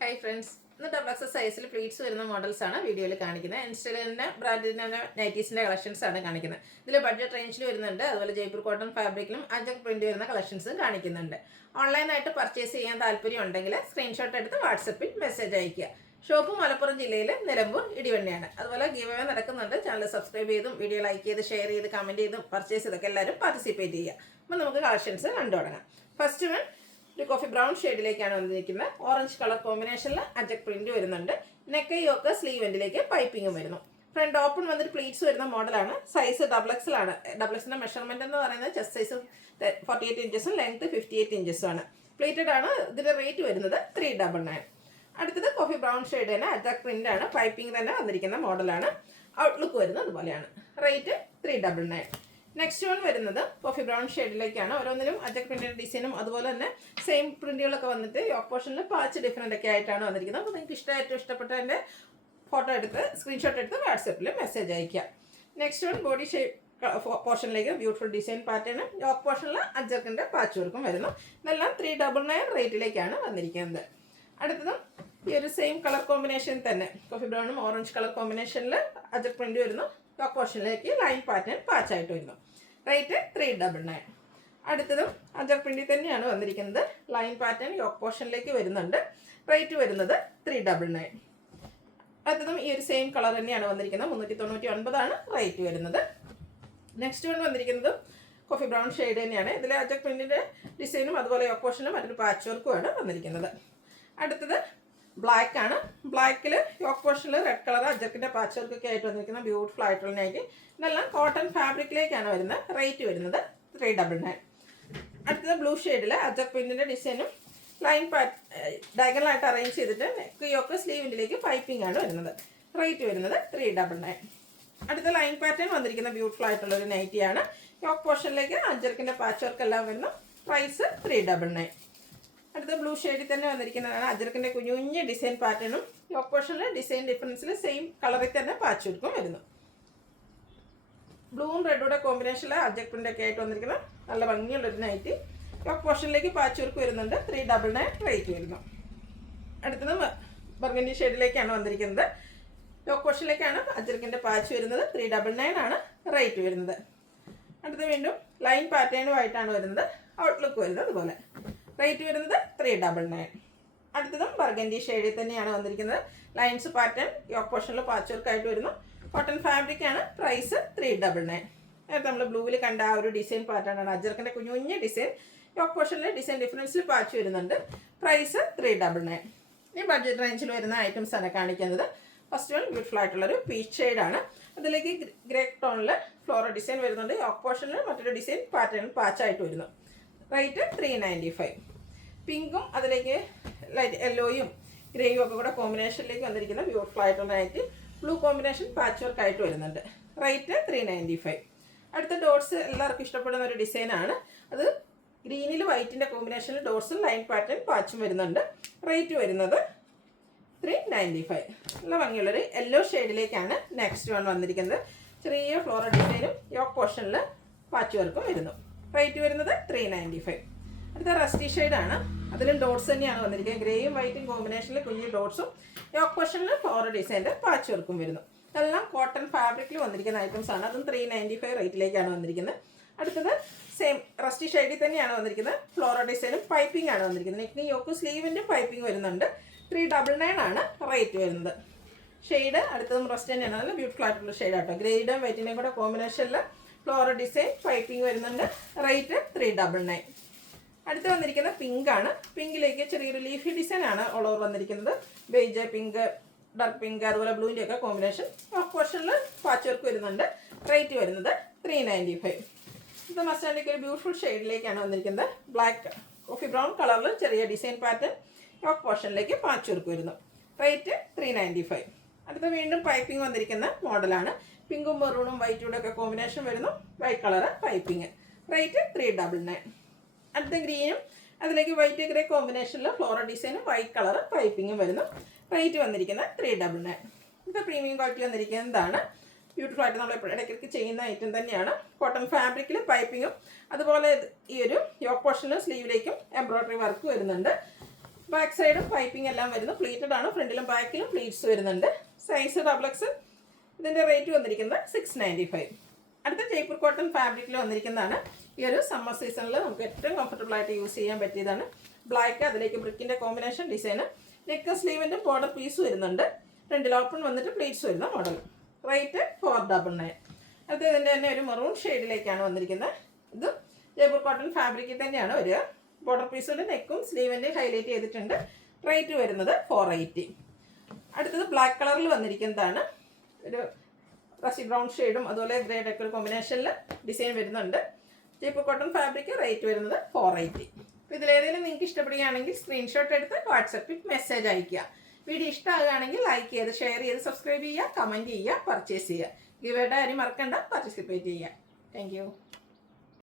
Hi friends, ഇന്ന് double X സൈസിൽ pleats വരുന്ന മോഡൽസ് ആണ് വീഡിയോയിൽ കാണിക്കുന്നത്. ഇൻസ്റ്റലിൻ്റെ ബ്രാൻഡിൻ്റെ നൈറ്റീസിൻ്റെ കളക്ഷൻസ് ആണ് കാണിക്കുന്നത്. ഇതിൽ ബഡ്ജറ്റ് റേഞ്ചിൽ വരുന്നുണ്ട്, അതുപോലെ ജയ്പൂർ കോട്ടൺ ഫാബ്രിക്കിലും അജക് പ്രിന്റ് വരുന്ന കളക്ഷൻസും കാണിക്കുന്നുണ്ട്. ഓൺലൈനായിട്ട് പർച്ചേസ് ചെയ്യാൻ താല്പര്യം ഉണ്ടെങ്കിൽ സ്ക്രീൻഷോട്ട് എടുത്ത് വാട്സപ്പിൽ മെസ്സേജ് അയയ്ക്കുക. ഷോപ്പ് മലപ്പുറം ജില്ലയിൽ നിലമ്പൂർ ഇടിവണ്ണയാണ്. അതുപോലെ ഗീവ് അവേ നടക്കുന്നുണ്ട്. ചാനൽ സബ്സ്ക്രൈബ് ചെയ്തും വീഡിയോ ലൈക്ക് ചെയ്ത് ഷെയർ ചെയ്ത് കമൻറ്റ് ചെയ്തും പർച്ചേസ് ചെയ്തൊക്കെ എല്ലാവരും പാർട്ടിസിപ്പേറ്റ് ചെയ്യുക. അപ്പോൾ നമുക്ക് കളക്ഷൻസ് കണ്ടു തുടങ്ങാം. ഫസ്റ്റ് വൺ ഒരു കോഫി ബ്രൗൺ ഷെയ്ഡിലേക്കാണ് വന്നിരിക്കുന്നത്. ഓറഞ്ച് കളർ കോമ്പിനേഷനിൽ അജക് പ്രിന്റ് വരുന്നുണ്ട്. നെക്ക് യോക്ക് സ്ലീവ് എൻഡിലേക്ക് പൈപ്പിംഗും വരുന്നു. ഫ്രണ്ട് ഓപ്പൺ വന്നിട്ട് പ്ലീറ്റ്സ് വരുന്ന മോഡലാണ്. സൈസ് ഡബിൾ എക്സിലാണ്. ഡബിൾ എക്സിൻ്റെ മെഷർമെന്റ് എന്ന് പറയുന്നത് ചെസ്റ്റ് സൈസ് 48 ഇഞ്ചസും ലെങ്ത് 58 ഇഞ്ചസും ആണ്. പ്ലേറ്റഡ് ആണ്. ഇതിന്റെ റേറ്റ് വരുന്നത് 399. അടുത്തത് കോഫി ബ്രൗൺ ഷെയ്ഡ് തന്നെ അജക് പ്രിന്റ് ആണ്. പൈപ്പിംഗ് തന്നെ വന്നിരിക്കുന്ന മോഡലാണ്. ഔട്ട്ലുക്ക് വരുന്നത് അതുപോലെയാണ്. റേറ്റ് 399. നെക്സ്റ്റ് വൺ വരുന്നത് കോഫി ബ്രൗൺ ഷെയ്ഡിലേക്കാണ്. ഓരോന്നിലും അജക് പ്രിന്റിന്റെ ഡിസൈനും അതുപോലെ തന്നെ സെയിം പ്രിന്റുകളൊക്കെ വന്നിട്ട് യോക്ക് പോർഷനിൽ പാച്ച് ഡിഫറെൻ്റ് ഒക്കെ ആയിട്ടാണ് വന്നിരിക്കുന്നത്. അപ്പോൾ നിങ്ങൾക്ക് ഇഷ്ടപ്പെട്ടതിൻ്റെ ഫോട്ടോ എടുത്ത് സ്ക്രീൻഷോട്ട് എടുത്ത് വാട്സപ്പിൽ മെസ്സേജ് അയയ്ക്കുക. നെക്സ്റ്റ് വൺ ബോഡി ഷേപ്പ് പോർഷനിലേക്ക് ബ്യൂട്ടിഫുൾ ഡിസൈൻ പാറ്റേൺ യോക്ക് പോർഷനിൽ അജക്കിൻ്റെ പാച്ച് വർക്കും വരുന്നു. ഇതെല്ലാം 399 റേറ്റിലേക്കാണ് വന്നിരിക്കുന്നത്. അടുത്തതും ഈ ഒരു സെയിം കളർ കോമ്പിനേഷൻ തന്നെ കോഫി ബ്രൗണും ഓറഞ്ച് കളർ കോമ്പിനേഷനിൽ അജക് പ്രിന്റ് വരുന്നു. യോക്ക് പോർഷനിലേക്ക് ലൈൻ പാറ്റേൺ പാച്ചായിട്ട് വരുന്നു. റേറ്റ് 399. അടുത്തതും അജക് പ്രിന്റിൽ തന്നെയാണ് വന്നിരിക്കുന്നത്. ലൈൻ പാറ്റേൺ യോക്ക് പോർഷനിലേക്ക് വരുന്നുണ്ട്. റേറ്റ് വരുന്നത് 399. അടുത്തതും ഈ ഒരു സെയിം കളർ തന്നെയാണ് വന്നിരിക്കുന്നത്. 399 റേറ്റ് വരുന്നത്. നെക്സ്റ്റ് വൺ വന്നിരിക്കുന്നത് കോഫി ബ്രൗൺ ഷെയ്ഡ് തന്നെയാണ്. ഇതിൽ അജക് പ്രിന്റിന്റെ ഡിസൈനും അതുപോലെ യോക്ക് പോർഷനിലും മറ്റൊരു പാച്ച് വർക്കുമാണ് വന്നിരിക്കുന്നത്. അടുത്തത് ബ്ലാക്ക് ആണ്. ബ്ലാക്കിൽ യോക്ക് പോർഷനിൽ റെഡ് കളർ അജക്കിൻ്റെ പാച്ച് വർക്കൊക്കെ ആയിട്ട് വന്നിരിക്കുന്ന ബ്യൂട്ടിഫുൾ ആയിട്ടുള്ള നൈറ്റി. ഇതെല്ലാം കോട്ടൺ ഫാബ്രിക്കിലേക്കാണ് വരുന്നത്. റേറ്റ് വരുന്നത് 399. അടുത്തത് ബ്ലൂ ഷെയ്ഡിൽ അജക് പ്രിന്റിൻ്റെ ഡിസൈനും ലൈൻ ഡയഗണലായിട്ട് അറേഞ്ച് ചെയ്തിട്ട് നെക്ക് യോക്ക് സ്ലീവിൻ്റിലേക്ക് പൈപ്പിംഗ് ആണ് വരുന്നത്. റേറ്റ് വരുന്നത് 399. അടുത്ത ലൈൻ പാറ്റേൺ വന്നിരിക്കുന്ന ബ്യൂട്ടിഫുൾ ആയിട്ടുള്ള ഒരു നൈറ്റിയാണ്. യോക്ക് പോർഷനിലേക്ക് അജക്കിൻ്റെ പാച്ച് വർക്ക് എല്ലാം വരുന്നു. പ്രൈസ് 399. അടുത്ത ബ്ലൂ ഷെയ്ഡിൽ തന്നെ വന്നിരിക്കുന്നതാണ്. അജർക്കിൻ്റെ കുഞ്ഞു കുഞ്ഞ് ഡിസൈൻ പാറ്റേണും യോക്ക് പോർഷനിൽ ഡിസൈൻ ഡിഫറൻസിൽ സെയിം കളറിൽ തന്നെ പാച്ച് വർക്കും വരുന്നു. ബ്ലൂവും റെഡൂടെ കോമ്പിനേഷനിൽ അജക് പ്രിന്റ് ഒക്കെ ആയിട്ട് വന്നിരിക്കുന്ന നല്ല ഭംഗിയുള്ളൊരു നൈറ്റി. യോക്ക് പോർഷനിലേക്ക് പാച്ച് വർക്ക് വരുന്നുണ്ട്. 399 റേറ്റ് വരുന്നു. അടുത്തത് ബർഗണ്ടി ഷെയ്ഡിലേക്കാണ് വന്നിരിക്കുന്നത്. യോക്ക് പോർഷനിലേക്കാണ് അജർക്കിൻ്റെ പാച്ച് വരുന്നത്. 399 ആണ് റേറ്റ് വരുന്നത്. അടുത്ത വീണ്ടും ലൈൻ പാറ്റേണുമായിട്ടാണ് വരുന്നത്. ഔട്ട്ലുക്ക് വരുന്നത് അതുപോലെ. റേറ്റ് വരുന്നത് 399. അടുത്തതും ബർഗൻഡി ഷെയ്ഡിൽ തന്നെയാണ് വന്നിരിക്കുന്നത്. ലൈൻസ് പാറ്റേൺ യോക്ക് പോർഷനിൽ പാച്ച് വർക്ക് ആയിട്ട് വരുന്നു. കോട്ടൺ ഫാബ്രിക് ആണ്. പ്രൈസ് 399. നേരത്തെ നമ്മൾ ബ്ലൂവിൽ കണ്ട ആ ഒരു ഡിസൈൻ പാറ്റേൺ ആണ്. അജർക്കിൻ്റെ കുഞ്ഞു കുഞ്ഞ് ഡിസൈൻ യോക്ക് പോർഷനിൽ ഡിസൈൻ ഡിഫറൻസിൽ പാച്ച് വരുന്നുണ്ട്. പ്രൈസ് 399. ഈ ബഡ്ജറ്റ് റേഞ്ചിൽ വരുന്ന ഐറ്റംസ് ആണ് കാണിക്കുന്നത്. ഫസ്റ്റ് വൺ ബ്യൂട്ടിഫുൾ ആയിട്ടുള്ളൊരു പീച്ച് ഷെയ്ഡാണ്. അതിലേക്ക് ഗ്രേ ടോണിൽ ഫ്ലോറൽ ഡിസൈൻ വരുന്നുണ്ട്. യോക്ക് പോർഷനിൽ മറ്റൊരു ഡിസൈൻ പാറ്റേൺ പാച്ചായിട്ട് വരുന്നു. റേറ്റ് 395. പിങ്കും അതിലേക്ക് ലൈറ്റ് യെല്ലോയും ഗ്രേയും ഒക്കെ കൂടെ കോമ്പിനേഷനിലേക്ക് വന്നിരിക്കുന്ന ബ്യൂട്ടിഫുൾ ആയിട്ടുള്ള night. Blue combination patch work ആയിട്ട് വരുന്നുണ്ട്. റേറ്റ് 395. അടുത്ത ഡോട്ട്സ് എല്ലാവർക്കും ഇഷ്ടപ്പെടുന്ന ഒരു ഡിസൈനാണ്. അത് ഗ്രീനിൽ വൈറ്റിൻ്റെ കോമ്പിനേഷനിൽ ഡോട്ട്സും ലൈൻ പാറ്റേൺ പാച്ചും വരുന്നുണ്ട്. റേറ്റ് വരുന്നത് 395. നല്ല ഭംഗിയുള്ളൊരു യെല്ലോ ഷെയ്ഡിലേക്കാണ് നെക്സ്റ്റ് വൺ വന്നിരിക്കുന്നത്. ചെറിയ ഫ്ലോറൽ ഡിസൈനും യോക്ക് പോർഷനിൽ പാച്ച് വർക്കും വരുന്നു. റേറ്റ് വരുന്നത് 395. അടുത്ത റസ്റ്റി ഷെയ്ഡാണ്. അതിലും ഡോട്ട്സ് തന്നെയാണ് വന്നിരിക്കുന്നത്. ഗ്രേയും വൈറ്റും കോമ്പിനേഷനിൽ കുഞ്ഞു ഡോട്ട്സും യോക്ക് പോർഷനിൽ ഫ്ലോറൽ ഡിസൈൻ്റെ പാച്ച് വർക്കും വരുന്നു. ഇതെല്ലാം കോട്ടൺ ഫാബ്രിക്കിൽ വന്നിരിക്കുന്ന ഐറ്റംസ് ആണ്. അതും 395 റേറ്റിലേക്കാണ് വന്നിരിക്കുന്നത്. അടുത്തത് സെയിം റസ്റ്റി ഷെയ്ഡിൽ തന്നെയാണ് വന്നിരിക്കുന്നത്. ഫ്ലോറൽ ഡിസൈനും പൈപ്പിംഗ് ആണ് വന്നിരിക്കുന്നത്. നെക്കിന് യോക്ക് സ്ലീവിൻ്റെ പൈപ്പിംഗ് വരുന്നുണ്ട്. 399 ആണ് റേറ്റ് വരുന്നത്. ഷെയ്ഡ് അടുത്തതും റസ്റ്റ് തന്നെയാണ്. നല്ല ബ്യൂട്ടിഫുൾ ആയിട്ടുള്ള ഷെയ്ഡാട്ടോ. ഗ്രേയുടെയും വൈറ്റിൻ്റെയും കൂടെ കോമ്പിനേഷനിൽ ഫ്ലോറൽ ഡിസൈൻ പൈപ്പിംഗ് വരുന്നുണ്ട്. റേറ്റ് 399. അടുത്ത് വന്നിരിക്കുന്ന പിങ്ക് ആണ്. പിങ്കിലേക്ക് ചെറിയൊരു ലീഫി ഡിസൈൻ ആണ് ഓൾ ഓവർ വന്നിരിക്കുന്നത്. ബേജ് പിങ്ക്, ഡാർക്ക് പിങ്ക്, അതുപോലെ ബ്ലൂവിൻ്റെ ഒക്കെ കോമ്പിനേഷൻ യോക്ക് പോർഷനിൽ പാച്ച് വർക്ക് വരുന്നുണ്ട്. റേറ്റ് വരുന്നത് 395. ഇത് മസ്റ്റാൻഡിലേക്ക് ഒരു ബ്യൂട്ടിഫുൾ ഷെയ്ഡിലേക്കാണ് വന്നിരിക്കുന്നത്. ബ്ലാക്ക് കോഫി ബ്രൗൺ കളറിൽ ചെറിയ ഡിസൈൻ പാറ്റേൺ യോക്ക് പോർഷനിലേക്ക് പാച്ച് വർക്ക് വരുന്നു. റേറ്റ് 395. അടുത്ത വീണ്ടും പൈപ്പിംഗ് വന്നിരിക്കുന്ന മോഡലാണ്. പിങ്കും മെറൂണും വൈറ്റൂടെ ഒക്കെ കോമ്പിനേഷൻ വരുന്നു. White colour piping. റേറ്റ് 399. അടുത്ത ഗ്രീനും അതിലേക്ക് വൈറ്റ് ഗ്രേ കോമ്പിനേഷനിൽ ഫ്ലോറൽ ഡിസൈനും വൈറ്റ് കളർ പൈപ്പിങ്ങും വരുന്നു. റേറ്റ് വന്നിരിക്കുന്നത് 399. ഇത് പ്രീമിയം ക്വാളിറ്റി വന്നിരിക്കുന്നതാണ്. ബ്യൂട്ടിഫുൾ ആയിട്ട് നമ്മൾ ഇടയ്ക്കിടയ്ക്ക് ചെയ്യുന്ന ഐറ്റം തന്നെയാണ്. കോട്ടൺ ഫാബ്രിക്കിൽ പൈപ്പിങ്ങും അതുപോലെ ഈ ഒരു യോക്ക് പോർഷനിലും സ്ലീവിലേക്കും എംബ്രോയ്ഡറി വർക്ക് വരുന്നുണ്ട്. ബാക്ക് സൈഡും പൈപ്പിംഗ് എല്ലാം വരുന്നു. പ്ലീറ്റഡ് ആണ്. ഫ്രണ്ടിലും ബാക്കിലും പ്ലീറ്റ്സ് വരുന്നുണ്ട്. Size XX. ഇതിൻ്റെ റേറ്റ് വന്നിരിക്കുന്നത് 695. അടുത്ത ജയ്പൂർ കോട്ടൺ ഫാബ്രിക്കിൽ വന്നിരിക്കുന്നതാണ്. ഈ ഒരു സമ്മർ സീസണിൽ നമുക്ക് ഏറ്റവും കംഫർട്ടബിൾ ആയിട്ട് യൂസ് ചെയ്യാൻ പറ്റിയതാണ്. ബ്ലാക്ക്, അതിലേക്ക് ബ്രിക്കിൻ്റെ കോമ്പിനേഷൻ ഡിസൈന്. നെക്ക് സ്ലീവിൻ്റെ ബോർഡർ പീസ് വരുന്നുണ്ട്. ഫ്രണ്ടിൽ ഓപ്പൺ വന്നിട്ട് പ്ലീറ്റ്സ് വരുന്ന മോഡൽ. റേറ്റ് 499. അടുത്ത ഇതിൻ്റെ തന്നെ ഒരു മെറൂൺ ഷെയ്ഡിലേക്കാണ് വന്നിരിക്കുന്നത്. ഇത് ജയ്പൂർ കോട്ടൺ ഫാബ്രിക്കിൽ തന്നെയാണ് വരിക. ബോർഡർ പീസിൻ്റെ നെക്കും സ്ലീവിൻ്റെ ഹൈലൈറ്റ് ചെയ്തിട്ടുണ്ട്. റേറ്റ് വരുന്നത് 480. അടുത്തത് ബ്ലാക്ക് കളറിൽ വന്നിരിക്കുന്നതാണ്. ഒരു റസി ബ്രൗൺ ഷെയ്ഡും അതുപോലെ ഗ്രേ ഡെക്കൽ കോമ്പിനേഷനിൽ ഡിസൈൻ വരുന്നുണ്ട്. Jaipur cotton fabric. റേറ്റ് വരുന്നത് 480. അപ്പോൾ ഇതിലേതെങ്കിലും നിങ്ങൾക്ക് ഇഷ്ടപ്പെടുകയാണെങ്കിൽ സ്ക്രീൻഷോട്ട് എടുത്ത് വാട്സപ്പിൽ മെസ്സേജ് അയയ്ക്കുക. വീഡിയോ ഇഷ്ടമാകുകയാണെങ്കിൽ ലൈക്ക് ചെയ്ത് ഷെയർ ചെയ്ത് സബ്സ്ക്രൈബ് ചെയ്യുക, കമൻറ്റ് ചെയ്യുക, പർച്ചേസ് ചെയ്യുക. ഗിവേയുടെ കാര്യം മറക്കണ്ട, പാർട്ടിസിപ്പേറ്റ് ചെയ്യുക. Thank you.